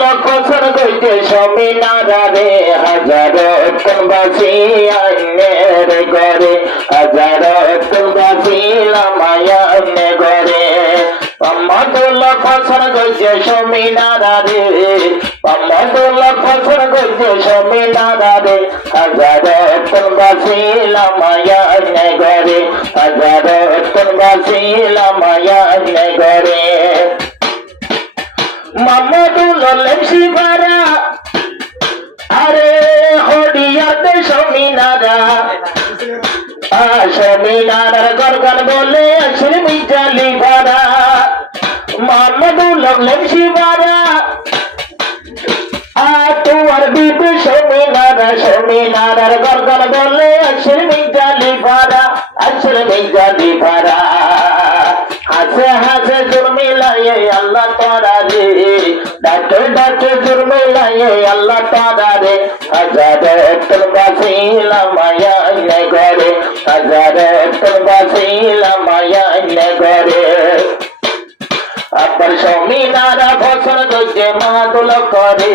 লক্ষণ কইতে সমিনারা রে হাজারো বাসি আইনের ঘরে হাজারো বাসি লামায়ানে ঘরে পাম্মাদুল্লাহ ফসল কইতে সমিনারা রে পাম্মাদুল্লাহ ফসল কইতে সমিনারা রে হাজারো বাসি লামায়ানে ঘরে হাজারো বাসি লামায়ানে ঘরে মামাদুল লেমসি পারা আরে হরিয়াতে সমিনারা সমিনারার গরগন বলে আসলে মিজালি ভাড়া মামাদুল লেমসি পারা তোমার বিপে সমিনারার গরগন বলে আসলে মিজালি ভাড়া আসলে মিজালি ভাড়া হাসে হাসে জুরমিলায়ে আল্লাহ তারা রে ডাকে ডাকে জুরমিলায়ে আল্লাহ তারা রে হাজারে তলবাসিলা মায়া নে ঘরে হাজারে তলবাসিলা মায়া নে ঘরে আবার সমিনারা ফসল গজে মাদুল করে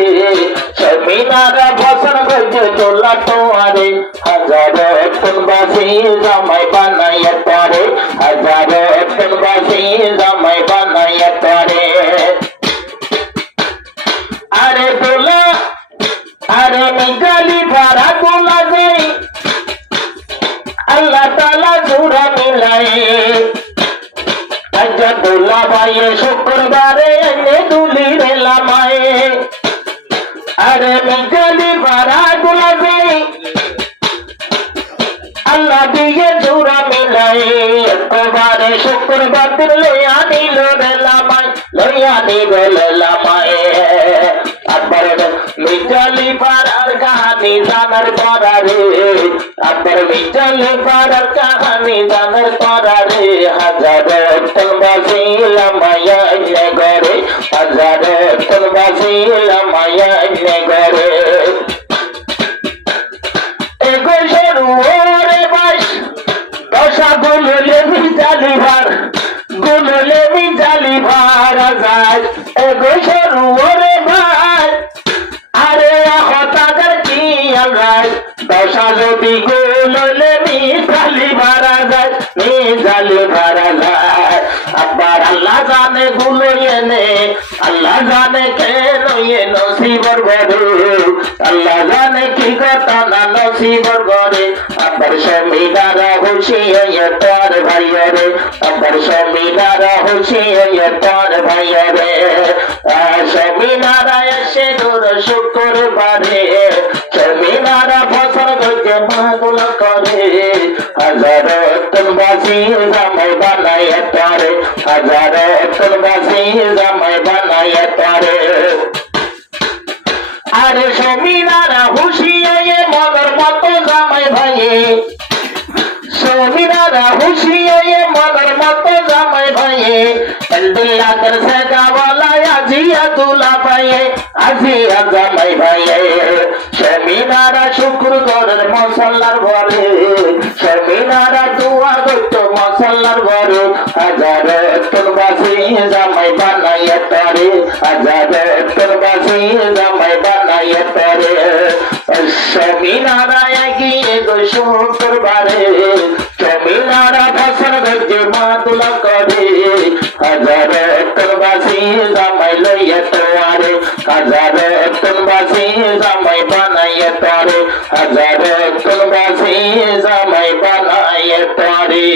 সমিনারা ফসল গজে তোলা তোয়ারে হাজারে তলবাসি জামাই বানাইয়া তারে হাজারে তলবাসি জামাই বানাইয়া তারে আরে তোলা আরে মিজালি ভাড়া তোলা দেই আল্লাহ তাআলা জোড়া মিলায়ে দুলা ভাইয়ে শুক্রবারে এনে দুলি রে লামায়ে আরে মিজালি ভাড়া দুলাবে আল্লাহ দিয়ে জোড়া মিলায়ে একবারে শুক্রবার লইয়া নিল রে লামাই লইয়া নিল রে লামায়ে আবার মিজালি ভাড়ার কাহানি জানার পরা রে আবার মিজালি ভাড়ার কাহানি জানার পরা রে হাজারে তলবাসি লামায়া নে ঘরে হাজারে তলবাসি লামায়া নে ঘরে এগো সরু ওরে বাইশ দশা গুললে মিজালি ভার গুললে মিজালি ভার যায় এগো সরু ওরে ভাই আরে হতাগার কি আল্লাহ দশা যদি গুললে মিজালি ভারা যায় মিজালি ভারা যায় আবার আল্লাহ জানে গুলো এনে আল্লাহ জানে কেন এ নসিবর ঘরে আল্লাহ জানে কি কথা না নসিবর ঘরে আবার সমিনারা খুশি হয়ে তোর ভাইরে আবার সমিনারা খুশি হয়ে তোর ভাইরে সমিনারা এসে দূর শুক্রবারে সমিনারা ফসল গজে মাগুল করে হাজারো তলবাসি জামাই বানাইয়া তারে হাজারো তলবাসি জামাই বানাইয়া তারে আরে সমিনারা খুশি হয়ে মগর মতো জামাই ভাইয়ে সমিনারা খুশি হয়ে মগর মতো জামাই ভাইয়ে দিল্লা কর সে গাওয়ালা আজিয়া দুলা পাইয়ে আজিয়া জামাই ভাইয়ে সমিনারা শুক্র করের মশাল্লার ঘরে সমিনারা দোয়া করতো মশাল্লার ঘরে হাজারে তলবাসি জামাই বানাইয়া তারে হাজারে তলবাসি জামাই বানাইয়া তারে সমিনারা এগিয়ে গো শুক্রবারে সমিনারা ফসল গজে মাদুলা করে হাজারে তলবাসি জামাই লইয়া তোয়ারে হাজারে তলবাসি জামাই বানাইয়া তারে হাজারে তলবাসি জামাই বানাইয়া তারে।